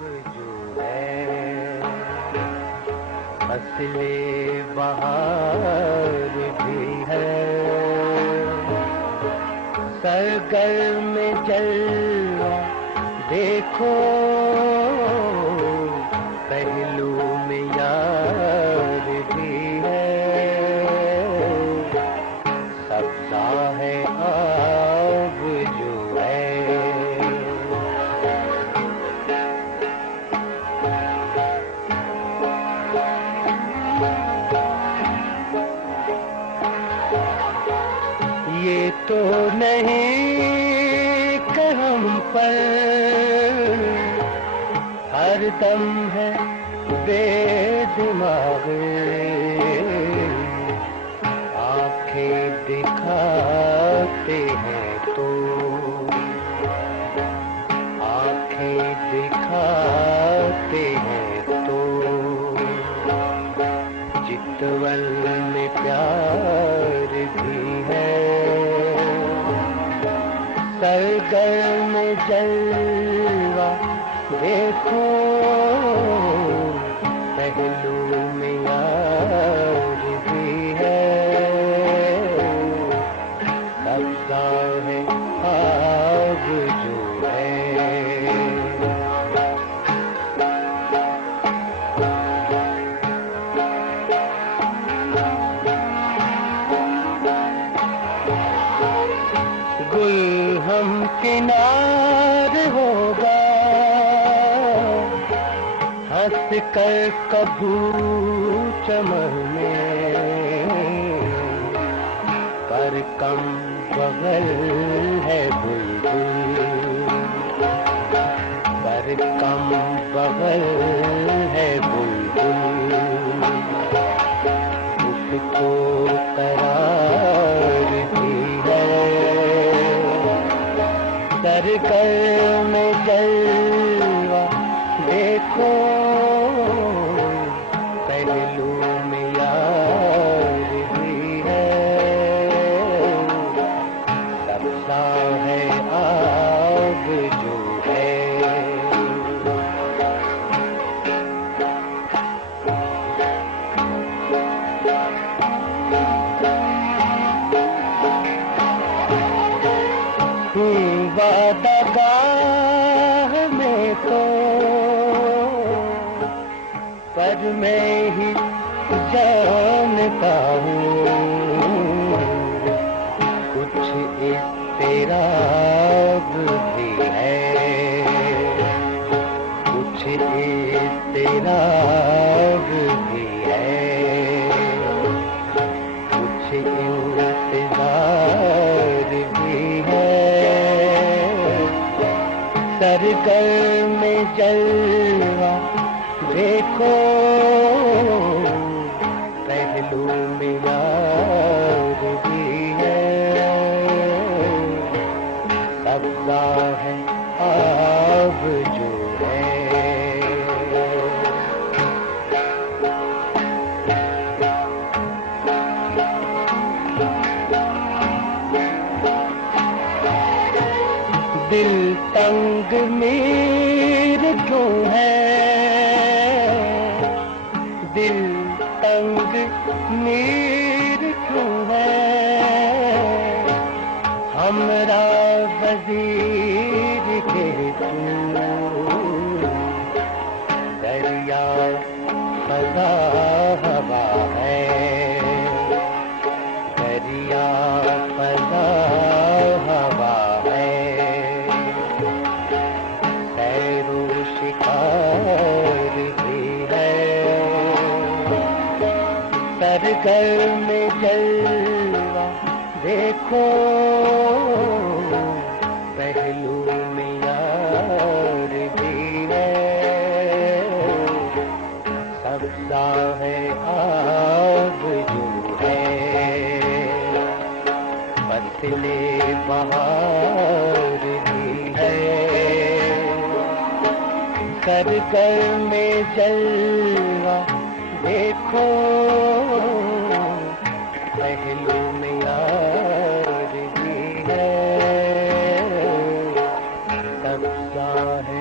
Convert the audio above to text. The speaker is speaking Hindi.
जो है फसले बहार भी है, सरगर्म जलवा देखो पहलू में यार भी है, सब्जा है आग जो है। ये तो नहीं कि हम पर हर दम है बेदिमाग, आंखें दिखाते हैं तो आंखें दिखाते हैं तो चितवन में प्यार भी है, सरगर्म जलवा देखो पहलू में यार भी है, सब्जा है आग जो है। गुल हम किनार होगा हंस कर कभू चमन में, पर कम बगल है बुलबुल, पर कम बगल है बुलबुल, उसको करार भी है, सरगर्म जलवा देखो पहलू में यार भी है, सब्जा है आग जो है। वादागाह में तो पर मैं ही जानता हूँ कुछ इज़्तिराब भी है, कुछ इज़्तिराब भी है, कुछ इंतज़ार भी है, सरगर्म जलवा देखो पहलू में यार भी है, सब्जा है आग जो है। दिल तंग मीर क्यों है, दिल तंग मीर क्यों है, हमरा वजीर के तू दरिया फजा हवा है, दरिया फजा हवा शिकार भी है, सरगर्म जलवा देखो पहलू में यार भी है, सब्जा है आग जो है, फसले बहार भी है, सरगर्म जलवा देखो पहलू में यार भी है, सब्जा है